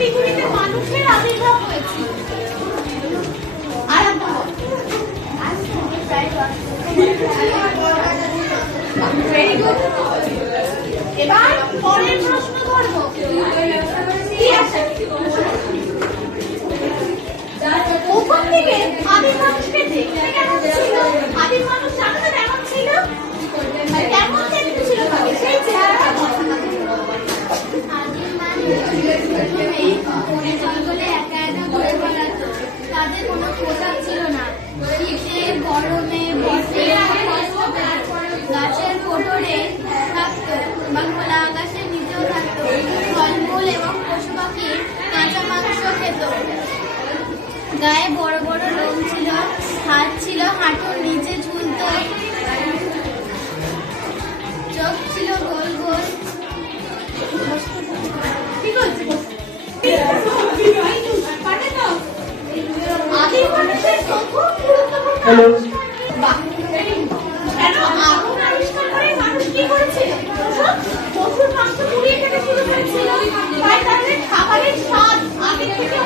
পৃথিবীতে মানুষের আবির্ভাব হয়েছিল? আরম্ভ করো। Very good. এবার পরের প্রশ্ন ধরব। কি আছে? প্রথম থেকে আদিম মানুষকে দেখতে কেমন ছিল? আদিম মানুষ জানো তো কেমন ছিল? কেমন দেখতে ছিল তাকে? সেই চেহারাটা কথা না। আদিম মানুষ প্রথমে বনে জঙ্গলে একা একা ঘুরে বেড়াতো। তাদের কোনো পোশাক ছিল না। শীতে গরমে বসে গাছের কোটরে থাকতো বা খোলা আকাশের নিচেও থাকতো। ফলমূল এবং পশু পাখির কাঁচা মাংস খেত। গায়ে বড় বড় লোম ছিল, হাত ছিল হাঁটুর নিচে ঝুলতো, চোখ ছিল গোল গোল। ঠিক আছে। আদিম মানুষের প্রথম গুরুত্বপূর্ণ কেন আগুন আবিষ্কার করে মানুষ কি করেছিল? পশুর মাংস পুড়িয়ে খেতে শুরু করেছিল। তাই তাদের খাবারের স্বাদ আগের থেকে